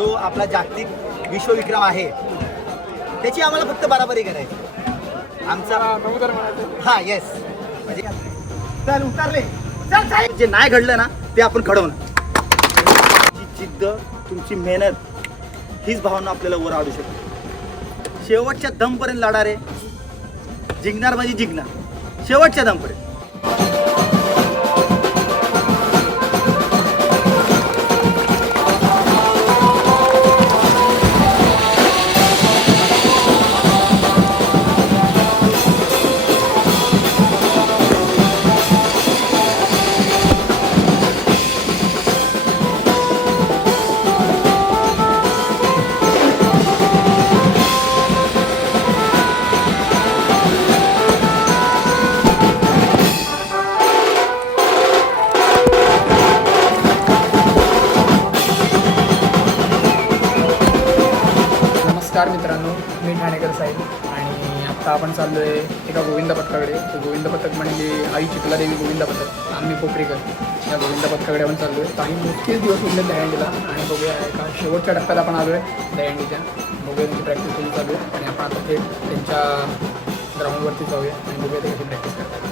जो आपला जागतिक विश्वविक्रम आहे त्याची आम्हाला फक्त बराबरी करायची. आमचा हा येस म्हणजे चल उतरले. चल जे नाही घडलं ना ते आपण घडवणार तुमची जिद्द तुमची मेहनत हीच भावना आपल्याला वर आणू शकते. शेवटच्या दमपर्यंत लढा रे. जिंकणार म्हणजे जिंकणार. शेवटच्या दमपर्यंत. आई गोविंदा गोविंद पथक. आम्ही कोपरीकर या गोविंदा पथकाकडे आपण चाललो आहे काही मोठेच दिवस उरले दहीहंडीला आणि बघूया एका शेवटच्या टप्प्यात आपण आलो आहे दहीहंडीच्या बघूया त्यांची प्रॅक्टिस चालू आहे. आणि आपण आता थेट त्यांच्या ग्राउंडवरती जाऊया. आणि बघूया ते कशी प्रॅक्टिस करतात.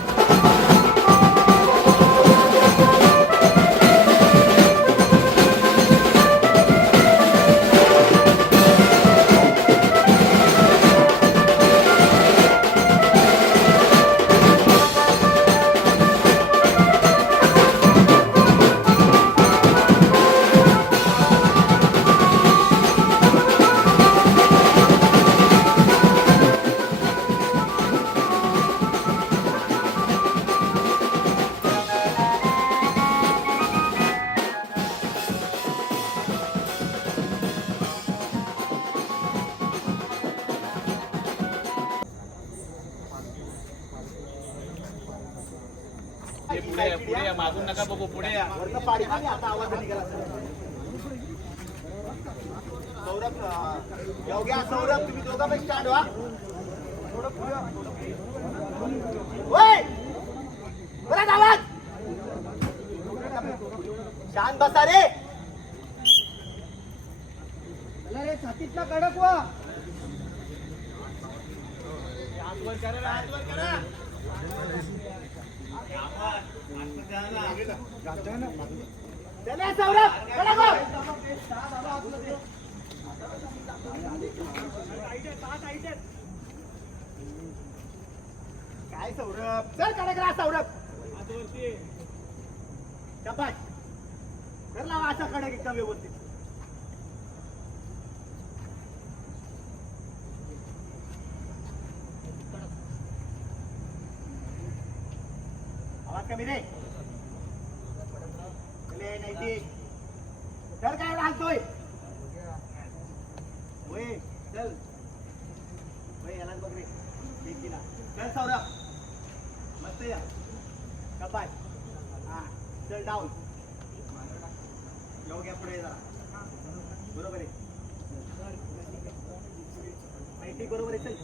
तुम्ही दोघा पण स्टार्ट व्हा थोडं पुढे व्हा. ओय! परत आवाज शांत बसा रे चला रे छातीतला कडक वा हातवर करा रे, हातवर करा. चला सौरभ कडक वा. काय सौरभ? चल कडक राहा सौरभ. चपाट कर लावा असा कडक एकदम व्यवस्थित. आवाज कमी रे चले नैतिक चल काय लागतोय होय चल होय यालाच बघ रे देखीला चल सौरभ मस्त या कपाय हा चल डाऊन योग्य पुढे ये जरा बरोबर आहे. नैतिक बरोबर आहे चल.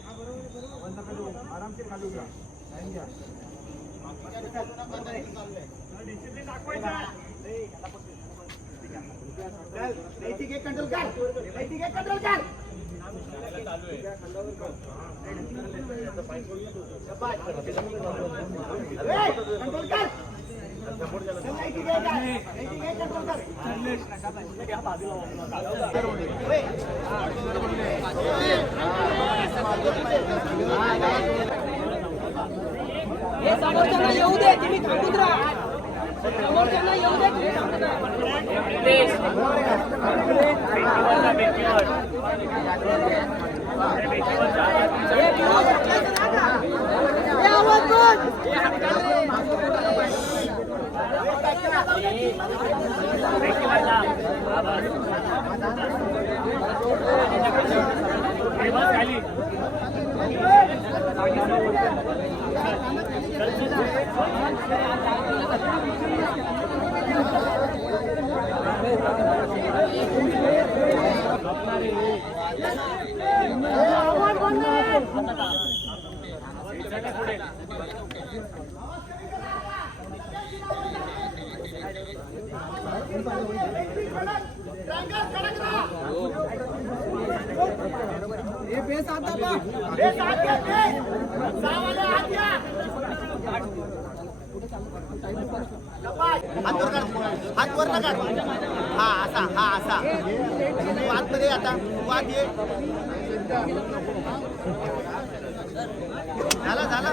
आरामशीर खाली उभा टाइम घ्या. डिसिप्लिन दाखवायचा कंट्रोल कर. कंट्रोल कर. कंट्रोल कर. येऊ दे तुम्ही थांबून राहा समोरच्यांना येऊ दे तुम्ही थांबून राहा आवाज कोण? रंगात कडक राहा हात घ्या, बेस. सहावाले हात घ्या. हात वर काढ. हात वर हा असा हा असा आतमध्ये आता वाद ये झाला झाला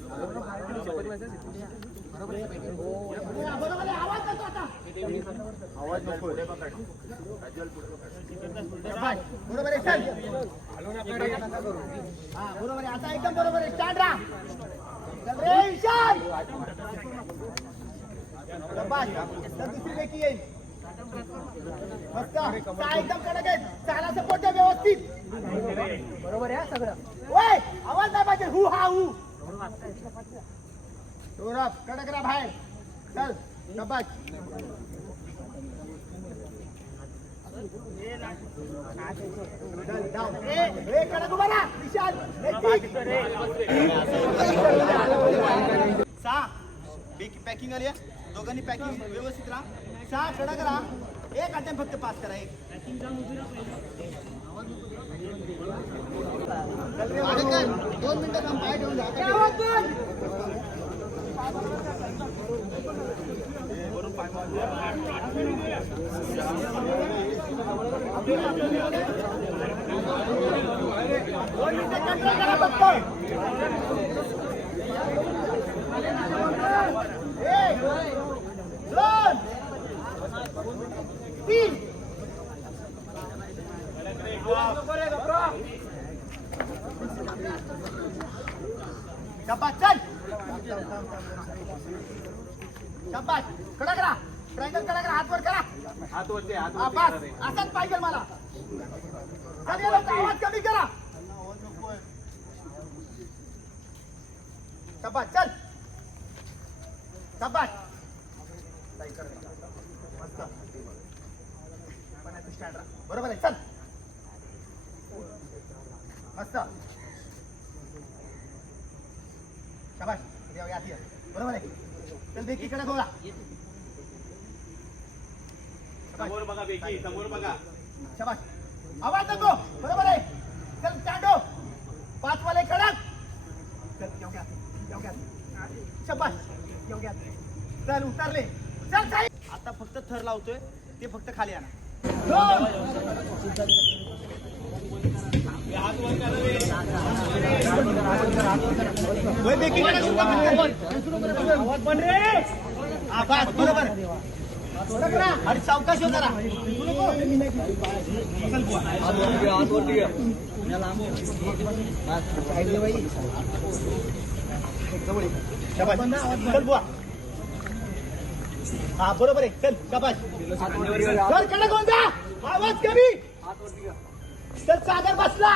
आवाज बरोबर आहे चल बरोबर आहे आता एकदम बरोबर आहे स्टार्ट राहा दुसरी पैकी येईल एकदम कडक सपोर्ट व्यवस्थित बरोबर आहे सगळं आवाज नाही पाहिजे. हु हा हु. सौरभ कडक रा बाहेर. चल शाबास. चल, पॅकिंग आली दोघांनी पॅकिंग व्यवस्थित राहा. सहा कडक करा. एक अटेम्प फक्त पास करा एक. मागे दोन मिनिटं पाय ठेवून दोन मिनिटं करा फक्त. एक, दोन, तीन. शाबास, चल. शाबास कडक राहा. ट्रायंगल कडक राहा हात वर करा. हात वरती हात हा, वरती बस असंच पाहिजे मला. आवाज कमी करा. शाबास चल. शाबास मस्त. पण आता stand राहा. बरोबर आहे चल. मस्त. या. बरोबर आहे. चल बेकीकडे गोळा. समोर बघा बेकी समोर बघा. शाबास. आवाज नको. बरोबर आहे. चल स्टँडो पाच वाले कडक घ्या चल उतरले. चल साई. आता फक्त थर लावतोय ते फक्त खाली आणा. बरोबर आणि सावकाश होता जरा चल बुवा. हा बरोबर आहे. चल शाबास. सरकडे कोणता आवाज कमी. चल सागर बसला.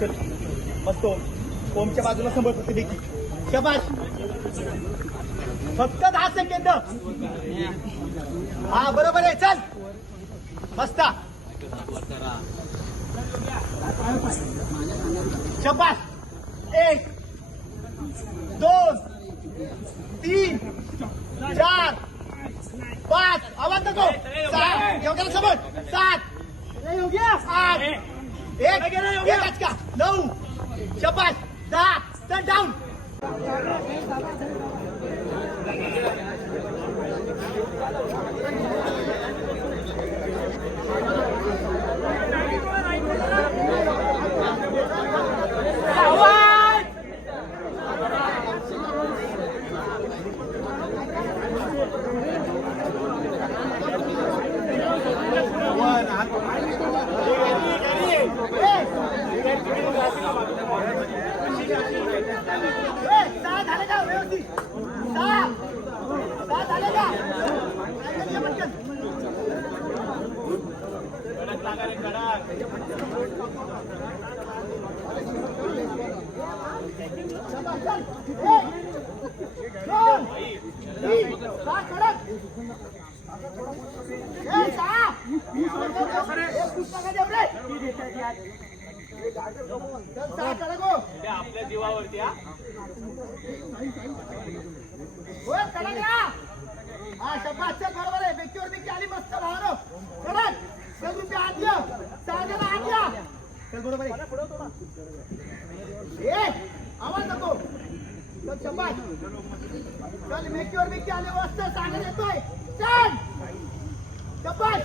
चल मस्त ओमच्या बाजूला समोर होते देखील शाबास. फक्त दहा सेकंद. हा बरोबर आहे. चल. बसता. शाबास. एक दोन तीन चार पाच. आवाज नको. सात. योग्याला समोर सात. आठ. एक. एक का नऊ. शपास दहा. चल डाऊन तीन, सहा कडक. ए, सहा. एक पुस्तकं देऊ रे. चल, सहा कडक हो. ते आपल्या जीवावरती हा होय, कडक या. हा, शाबास, चल, बरोबर आहे. बेकीवर बेकी आली मस्त भावानो. कडक. चल, रुपये आत ये. सहा जण आत या. चल, बरोबर आहे. ए, आवाज नको. चल, शाबास. चल, बेकीवर बेकी आली मस्त सागर येतोय. चल. शाबास.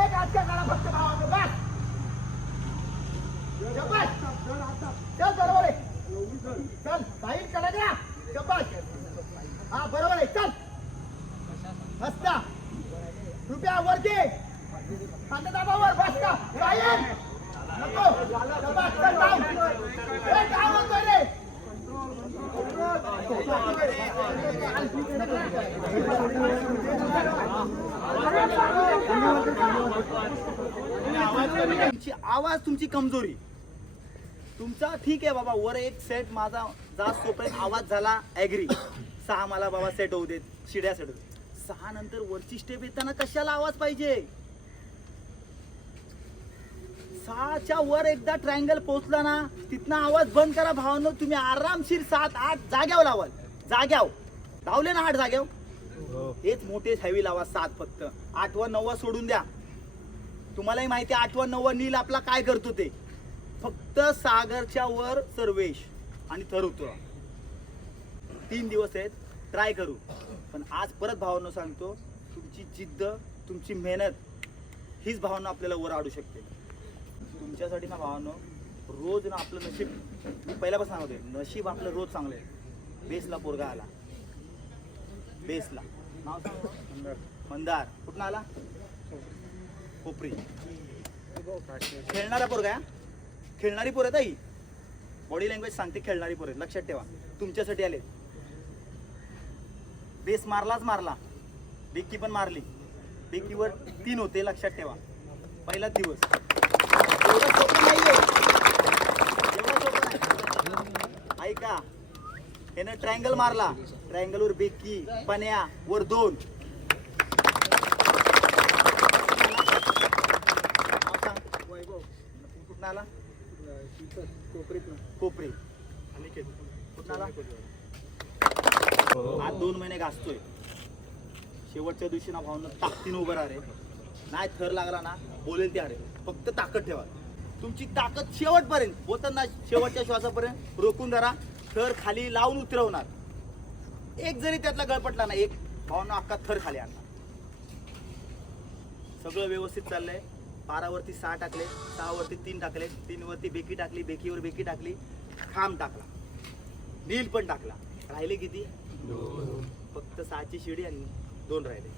एक हात का काढा फक्त भावानो, बस. शाबास. चल, बरोबर आहे. चल साईड कडक या. शाबास. हा बरोबर आहे चल मस्त रुपया वरती खांदा दाबावर बस का बाहेर नको शाबास, चल डाऊन ए, डाऊन होतोय रे तुमची आवाज तुमची कमजोरी. तुमचा ठीक आहे बाबा वर एक सेट माझा जास्त तोपर्यंत आवाज झाला ऍग्री सहा मला बाबा सेट होऊ देत शिड्या सेट होऊ. सहा नंतर वरची स्टेप येताना कशाला आवाज पाहिजे? सहाच्या वर एकदा ट्रायंगल पोहोचला ना तिथनं आवाज बंद करा भावानो तुम्ही आरामशीर सात आठ जाग्यावर लावाल. जाग्याव लावले ना आठ जाग्याव हेच मोठे हेवी लावा सात फक्त. आठवा नववा सोडून द्या. तुम्हालाही माहिती आहे आठवा नववा नील आपला काय करतो ते? फक्त सागरच्या वर सर्वेश आणि थरुत्व तीन दिवस आहेत ट्राय करू. पण आज परत भावना सांगतो तुमची जिद्द तुमची मेहनत हीच भावना आपल्याला वर आणू शकते. तुमच्यासाठी ना भावनो रोज ना आपलं नशीब मी पहिल्यापासून सांगते नशीब आपलं रोज चांगलं आहे. बेसला पोरगा आला. बेसला. नाव सांग. मंदार. कुठं आला? कोपरी. खेळणारा पोरगा आहे, हा? खेळणारी पोर आहे ताई बॉडी लँग्वेज सांगते खेळणारी पोर आहेत. लक्षात ठेवा. तुमच्यासाठी आले बेस मारलाच मारला. बेकी पण मारली. बेकीवर तीन होते लक्षात ठेवा. पहिलाच दिवस. एवढं सोपं नाहीये. एवढं सोपं नाही. ऐका. यानं ट्रायंगल मारला. ट्रायंगलवर बेकी पन्या वर दोन नाव सांग. वैभव कुठं आला? कोपरी. कुठं आला? आज दोन महिने घासतोय. शेवटच्या दिवशी ना भावना ताकदीनं उभं राहा रे. नाही थर लागला ना बोलेल त्या रे फक्त ताकद ठेवा. तुमची ताकद शेवटपर्यंत बोलताना शेवटच्या श्वासापर्यंत रोखून धरा. थर खाली लावून उतरवणार. एक जरी त्यातला गळपटला ना एक. भावना अख्खा थर खाली आणणार सगळं व्यवस्थित चाललंय. बारावरती सहा टाकले सहावरती तीन टाकले तीनवरती बेकी टाकली बेकीवर बेकी टाकली खांब टाकला. नील पण टाकला. राहिले किती? फक्त सहाची शिडी आणि दोन राहिले.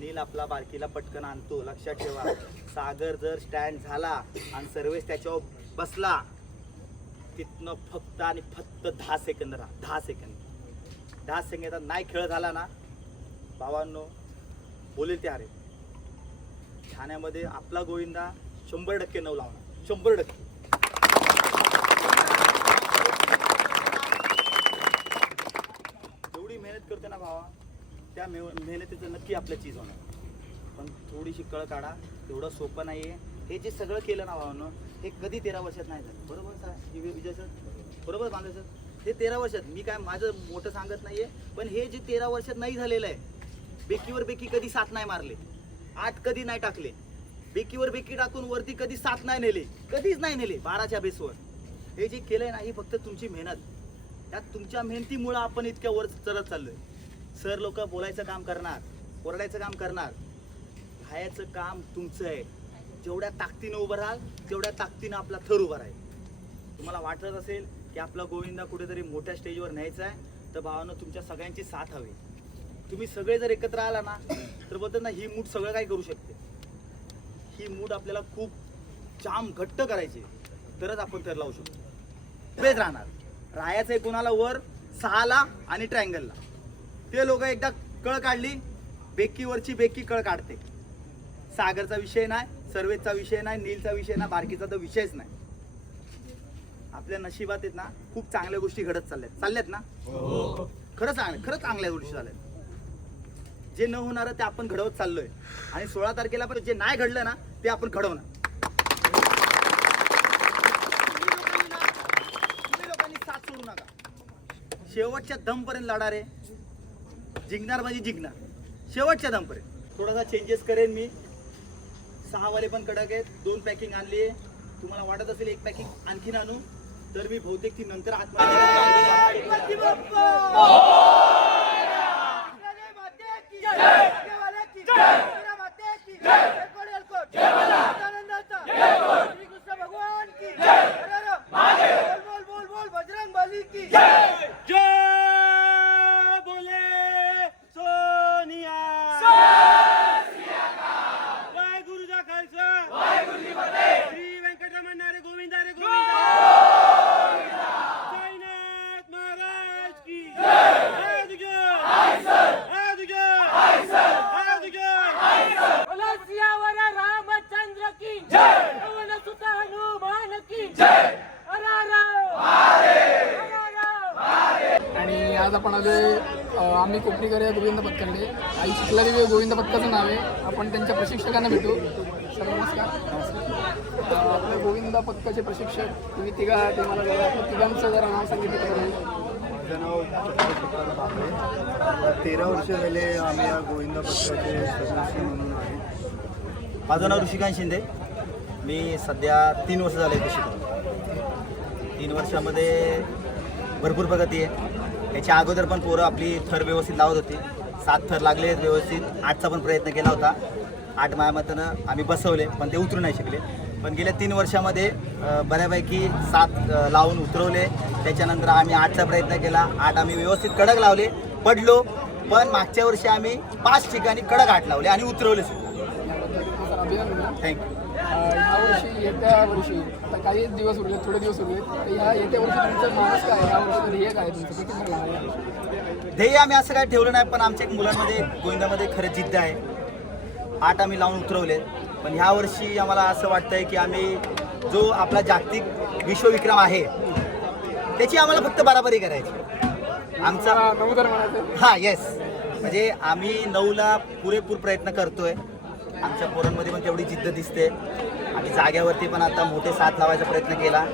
नील आपला बारकीला पटकन आणतो. लक्षात ठेवा. सागर जर स्टँड झाला आणि सर्वेस त्याच्यावर बसला तिथनं फक्त आणि फक्त दहा सेकंद राहा. दहा सेकंद दहा सेकंदात नाही खेळ झाला ना? भावांनो बोलेल ते अरे ठाण्यामध्ये आपला गोविंदा शंभर टक्के नऊ लावणार. शंभर टक्के. जेवढी मेहनत करते ना भावा त्या मेह- मेहनतीचं नक्की आपलं चीज होणार. पण थोडीशी कळ काढा एवढं सोपं नाही आहे हे जे सगळं केलं ना भावानं हे कधी तेरा वर्षात नाही झालं. बरोबर सर विजय विजय सर? बरोबर बांधव सर? हे तेरा वर्षात मी काय माझं मोठं सांगत नाहीये पण हे जे तेरा वर्षात नाही झालेलं आहे बेकीवर बेकी कधी साथ नाही मारले. आठ कधी नाही टाकले. बेकीवर बेकी टाकून वरती कधी साथ नाही नेले कधीच नाही नेले बाराच्या बेसवर हे जे केलंय ना ही फक्त तुमची मेहनत. त्यात तुमच्या मेहनतीमुळं आपण इतक्या वर चढत चाललोय. सर लोक बोलायचं काम करणार ओरडायचं काम करणार. खायचं काम तुमचं आहे. जेवढ्या ताकदीनं उभं राहाल तेवढ्या ताकदीनं आपला थर उभा राहील. तुम्हाला वाटत असेल की आपला गोविंदा कुठेतरी मोठ्या स्टेजवर न्यायचा आहे तर भावानं तुमच्या सगळ्यांची साथ हवी. तुम्ही सगळे जर एकत्र आला ना तर बोलतात ना ही मूठ सगळं काही करू शकते. ही मूठ आपल्याला खूप जाम घट्ट करायची. तरच आपण थर लावू शकतो. उभेच राहणार. राहायचं आहे कुणाला वर? सहाला आणि ट्रायंगलला. ते लोक एकदा कळ काढली बेकीवरची बेकी कळ काढते. सागरचा विषय नाही सर्वेचा विषय नाही नीलचा विषय नाही बारकीचा तर विषयच नाही. आपल्या नशिबात आहेत ना खूप चांगल्या गोष्टी घडत चालल्यात. चालल्यात ना? खरं चांगलं खरं चांगल्या गोष्टी झाल्यात. जे न होणार ते आपण घडवत चाललोय. आणि सोळा तारखेला पण जे नाही घडलं ना ते आपण घडवणार. साथ सोडू नका. शेवटच्या दमपर्यंत लढा रे जिंकणार म्हणजे जिंकणार. शेवटच्या दमपर्यंत. थोडासा चेंजेस करेन मी. सहा वाले पण कडक आहेत. दोन पॅकिंग आणली आहे. तुम्हाला वाटत असेल एक पॅकिंग आणखीन आणू तर मी बहुतेक ती नंतर बजरंग आई शिकला गोविंद पथकाचं नाव आहे आपण त्यांच्या प्रशिक्षकांना भेटू. सर नमस्कार. आपल्या गोविंद पथकाचे प्रशिक्षक तुम्ही तिघा आहात ते मला जरा आपल्या तिघांचं जरा नाव सांगितलं तर माझं नाव चंद्रशेखर बापरे तेरा वर्ष झाले आम्ही या गोविंद पथकाचे सदस्य म्हणून आहे. माझं नाव ऋषिकांत शिंदे. मी सध्या तीन वर्ष झाले इथे शिकलो. तीन वर्षामध्ये भरपूर प्रगती आहे. याच्या अगोदर पण पोरं आपली थर व्यवस्थित लावत होती. सात थर लागले आहेत व्यवस्थित. आठचा पण प्रयत्न केला होता. आठ मायामतानं आम्ही बसवले पण ते उतरू नाही शकले. पण गेल्या तीन वर्षामध्ये बऱ्यापैकी सात लावून उतरवले. त्याच्यानंतर आम्ही आठचा प्रयत्न केला. आठ आम्ही व्यवस्थित कडक लावले. पडलो पण मागच्या वर्षी आम्ही पाच ठिकाणी कडक आठ लावले आणि उतरवले सुद्धा. थँक्यू ह्या येत्या वर्षी आता काही दिवस उरले थोडे दिवस उरले ह्या येत्या वर्षी तुमचं माणूस काय ह्या वर्षी ध्येय काय तुमचं? किती झालं ध्येय आम्ही असं काय ठेवलं नाही पण आमच्या एक मुलांमध्ये गोविंदामध्ये खरं जिद्द आहे. आठ आम्ही लावून उतरवले. पण ह्या वर्षी आम्हाला असं वाटतंय की आम्ही जो आपला जागतिक विश्वविक्रम आहे त्याची आम्हाला फक्त बराबरी करायची. आमचा हा, हा येस म्हणजे आम्ही नऊला पुरेपूर प्रयत्न करतोय. आमच्या पोरांमध्ये पण तेवढी जिद्द दिसते. आणि जाग्यावरती पण आता मोठे साथ लावायचा प्रयत्न केला.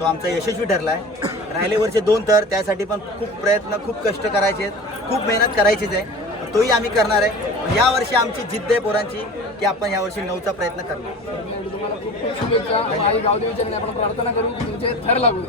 तो आमचा यशस्वी ठरला आहे राहिलेवरचे दोन तर त्यासाठी पण खूप प्रयत्न खूप कष्ट करायचे आहेत खूप मेहनत करायचीच आहे. तोही आम्ही करणार आहे. यावर्षी आमची जिद्द आहे पोरांची की आपण यावर्षी नऊचा प्रयत्न करणार. खूप खूप शुभेच्छा. आई गावदेवीच्या आपण प्रार्थना करू. की तुमचे थर लागू.